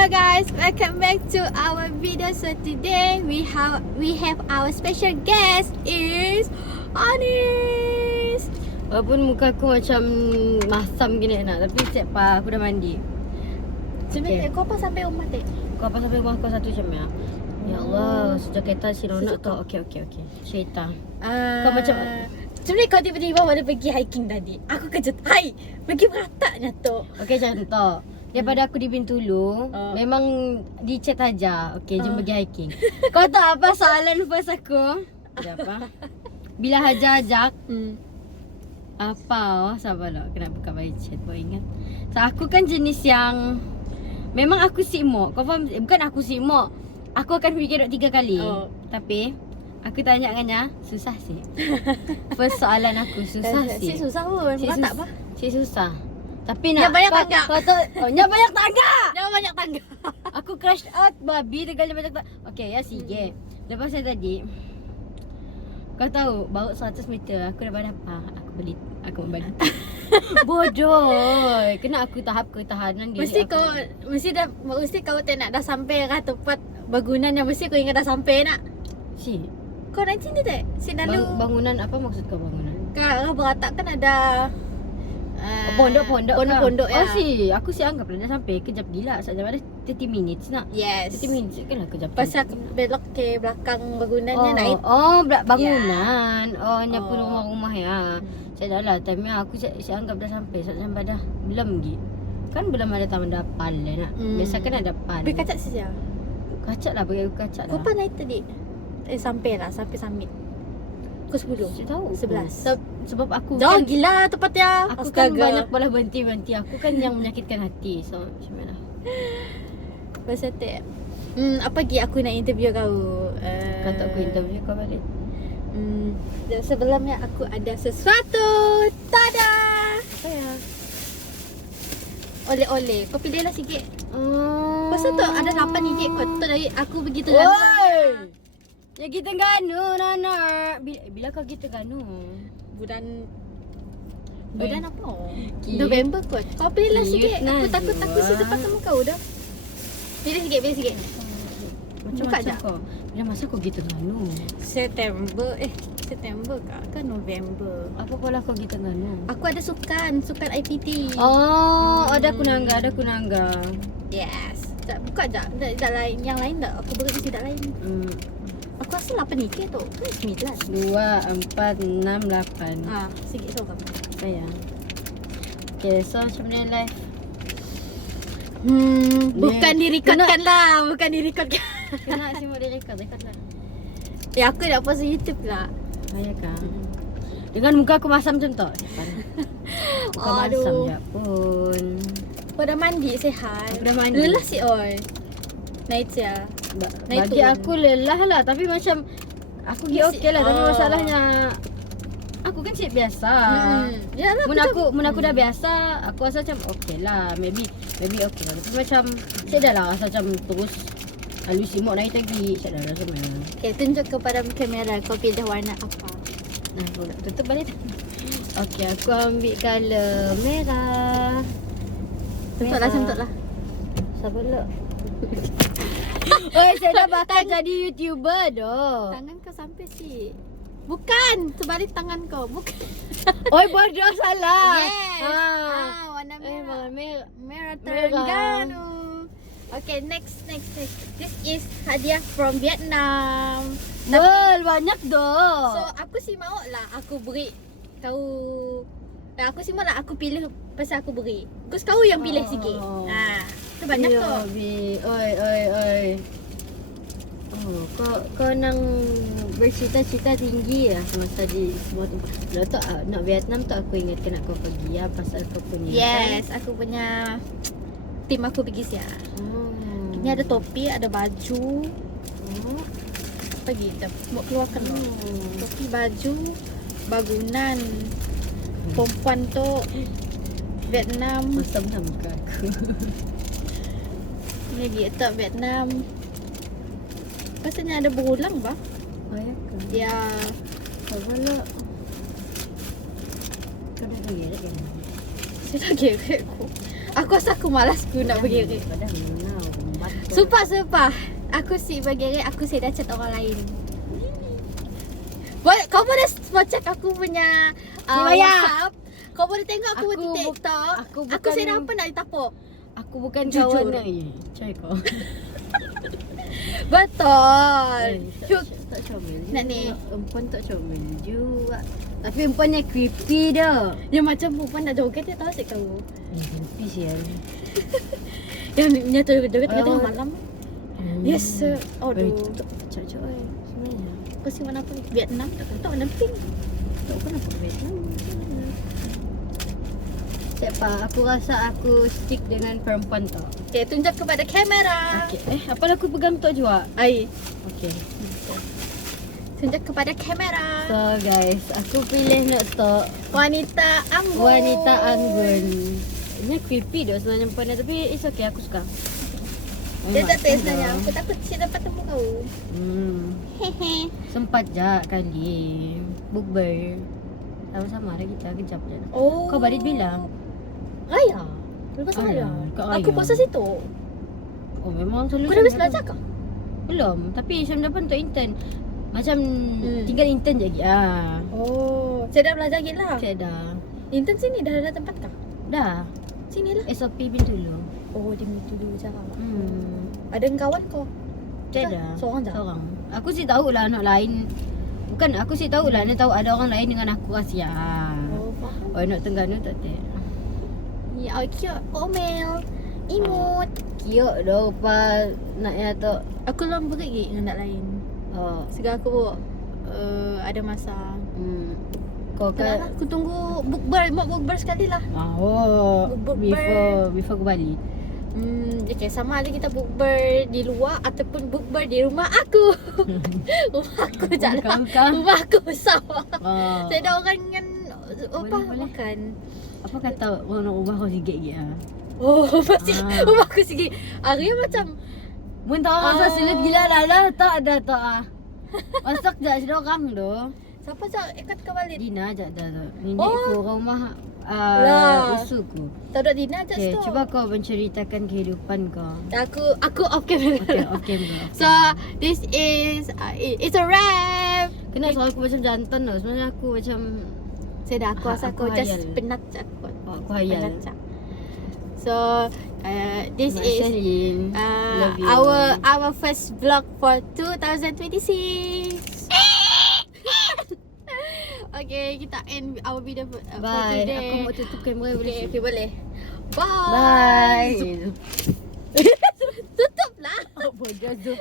Hello guys, welcome back to our video. So today we have our special guest is Anis. Walaupun muka aku macam masam gini nak, tapi siap pa aku dah mandi. Sebenarnya kau apa sampai rumah teh? Kau apa sampai rumah kau 1 jam ya? Ya Allah, sejak kereta si Ronak tu. Okey. Cerita. Kau macam sebenarnya kau tiba-tiba boleh pergi hiking tadi. Aku kejut. Hai, pergi beratanya tu. okey contoh. Daripada aku di Bintulu, memang di chat aja. Okey, jom pergi hiking. Kau tahu apa soalan first aku? Ada apa? Bila Haja ajak, apa? Sabarlah, kena buka balik chat kau ingat. So aku kan jenis yang memang aku sikmok. Kau faham? Bukan aku sikmok. Aku akan fikir 3 kali. Tapi aku tanya dengannya, susah sih. First soalan aku susah sih. Susah pun. Tak apa. Si susah. Tapi nak Yang banyak tangga. Kau tahu, yang banyak tangga. Jangan banyak tangga. Aku crash out babi tegal banyak tangga. Okey, ya sige. Lepas saya tadi kau tahu baru 100 meter aku dapat apa? Aku membalik. Bodoh. Kena aku tahap ketahanan diri Mesti aku. mesti kau nak dah sampai ke tempat bangunan yang mesti kau ingat dah sampai nak. Si Kau nak sini tak? Si lalu bangunan apa maksud kau bangunan? Kau beratak kan ada Pondok-pondok ya. Oh aku anggap dah sampai. Kejap gila. Sekejap ada 30 minutes nak. Yes. 30 minutes kan lah kejap. Pasal aku belok ke belakang bangunannya naik. Bangunan. Nyapu rumah-rumah ya. Saya dah lah time yang aku saya anggap dah sampai. Sampai dah belum lagi. Kan belum ada taman dapal lah nak. Biasa kan ada pan. Pergi kacak saja. Kacak lah, bagi aku kacak lah. Kau pan naik tadi. Sampai summit. Pukul 10. Saya tahu. 11. Sebab aku Jauh kan, gila tempatnya. aku kan banyak bola berhenti. Aku kan yang menyakitkan hati. So macam mana? Pasal tak. Apa lagi aku nak interview kau? Kata aku interview kau balik. Sebelumnya aku ada sesuatu. Tada! Apa ya? Oleh-oleh. Kau pilihlah sikit. Pasal tu ada 8 gig kau tu dari aku pergi tu. Oi! Ya kita Terengganu Nana. Bila kau pergi Terengganu? Bulan apa? Cute. November kot. Kau pilihlah Cute sikit. Aku Najwa. takut sedepan sama kau dah. Pilih sikit. Buka Macam jap. kau. Bila masa kau pergi Terengganu? September ke November. Apa pula kau pergi Terengganu? Aku ada sukan IPT. Ada kunangga. Yes. Buka jap. Tak lain, yang lain tak. Aku beri mesti tak lain. Aku rasa 8 ni tu. Kan 9. 2, 4, 6, 8. Sikit seorang. Sayang. Okay, so macam mana live? Bukan direkodkan lah. Bukan direkodkan. Kena si mau record lah. Ya aku nak post YouTube lah. Ya kan? Dengan muka aku masam macam tu. Muka masam je pun. Kau dah mandi sihat. Aku dah mandi. Lelah si oi. Naik ya. Bagi aku lelah lah. Tapi macam aku pergi okey lah. Tapi masalahnya aku kan siap biasa. Yalah Mun aku dah biasa, aku rasa macam okey lah. Maybe okey lah. Tapi macam saya dah lah rasa macam terus lalu simok naik lagi. Saya dah rasa mana. Okay, tunjuk kepada kamera kau pilih warna apa. Nah, aku nak tutup balik. Okey, aku ambil color merah. Tuntutlah. Sabar lah. Oi, saya dah bakal jadi YouTuber doh. Tangan kau sampai sih. Bukan, sebalik tangan kau. Bukan. Oi, bodoh salah. Yes. Warna merah. Merah Terengganu. Okay, next. This is hadiah from Vietnam. Banyak doh. So, aku sih mau lah aku beri kau. Aku sih mau lah aku pilih pasal aku beri. Terus kau yang pilih sikit. Tu banyak tu. Oi. Kau nang bercita-cita tinggi lah semasa di semua tempat. Lepas tu nak Vietnam tu aku ingatkan nak kau pergi ya pasal kau punya. Yes, aku punya tim aku pergi siap. Ini ada topi, ada baju. Apa gitu? Mau keluarkan topi, baju, bangunan. Perempuan tu Vietnam. Masam dah muka aku. Ini gitu Vietnam. Pasalnya ada berulang bah. Ya kan? Ya. Apa lah? Kau dah pergi kan? Saya dah gerik aku. Aku rasa aku malas aku nak bergerik. Padahal menau. Sumpah. Aku si bagi rate aku dah chat orang lain. Kau boleh spot check aku punya WhatsApp. Kau boleh tengok aku di TikTok. Aku saya apa nak ditapuk. Aku bukan Jujur. kawan Cai kau. Betul. Tak comel. Nak ni. Perempuan tak comel juga. Tapi perempuannya creepy dah. Yang macam perempuan nak joget dia tahu kau. Creepy sial. Yang joget tengah malam. Yes. Aduh. Cocok sebenarnya. Kau si mana pun Vietnam tak mana pink. Tak kenapa Vietnam. Siapa? Aku rasa aku stick dengan perempuan tu. Okay, tunjuk kepada kamera. Okay. Apa aku pegang tu juga? Ai. Okay. Tunjuk kepada kamera. So guys, aku pilih nak tok Wanita anggun. wanita anggun. Ini creepy dah sebenarnya perempuan ni, tapi it's okay, aku suka. Dia tak tahu sebenarnya. Aku takut si dapat temu kau. Hehe. Sempat je kali bukber. Sama-sama dah kita kejap je. Oh. Kau balik bilang. Raya. Lepas Raya. raya. Kat Aku Raya. puasa situ. Oh memang selalu. Kau dah habis belajar kah? Belum, tapi Syam dapat untuk intern. Macam tinggal intern je lagi. Oh. Saya dah belajar lagi lah. Saya dah. Intern sini dah ada tempat kah? Dah. Sini lah. SOP bin dulu. Oh, dia minta dulu cara. Hmm. Ada kawan kau? Saya Tak? dah. Seorang je? Seorang. Aku sih tahulah anak lain. Bukan aku sih tahulah dia tahu ada orang lain dengan aku Asia. Oh, faham. Oh, nak Terengganu tak teh. Ya, cute. Omel. Imut. Kiok dah pa nak ya tu. Aku lama pergi dengan anak lain. Oh. Sekarang aku ada masa. Kau Kenapa? kan Aku tunggu bukber sekali lah. Bukber. before aku balik. Okay, sama ada kita bukber di luar ataupun bukber di rumah aku. Rumah aku je lah. Rumah aku besar. Saya ada orang dengan Boleh. makan. Apa kata orang nak ubah kau sikit-sikit ah. Oh, pasti rumah aku sikit. Arya macam Mun tak rasa sulit gila lah tak ada tak ah. Masak je sedorang tu. siapa cak ikat ke balik? Dina je dah tu. Nenek Oh. ku rumah Lah. usuku. Tak ada Dina je Okay, stop. cuba kau menceritakan kehidupan kau. Aku off camera. Okay, off camera. So this is it's a wrap. Kenapa soal aku macam jantan tau. Sebenarnya aku macam Saya dah aku rasa aku aku just hayal. penat je aku. aku hayal. Penat je. So this Mak is Shalin, love you. our first vlog for 2026. Okay, kita end our video for Bye. today. Aku mau tutup kamera boleh. Okay, boleh. Bye. Bye. Tutup lah. Apa dia zoom?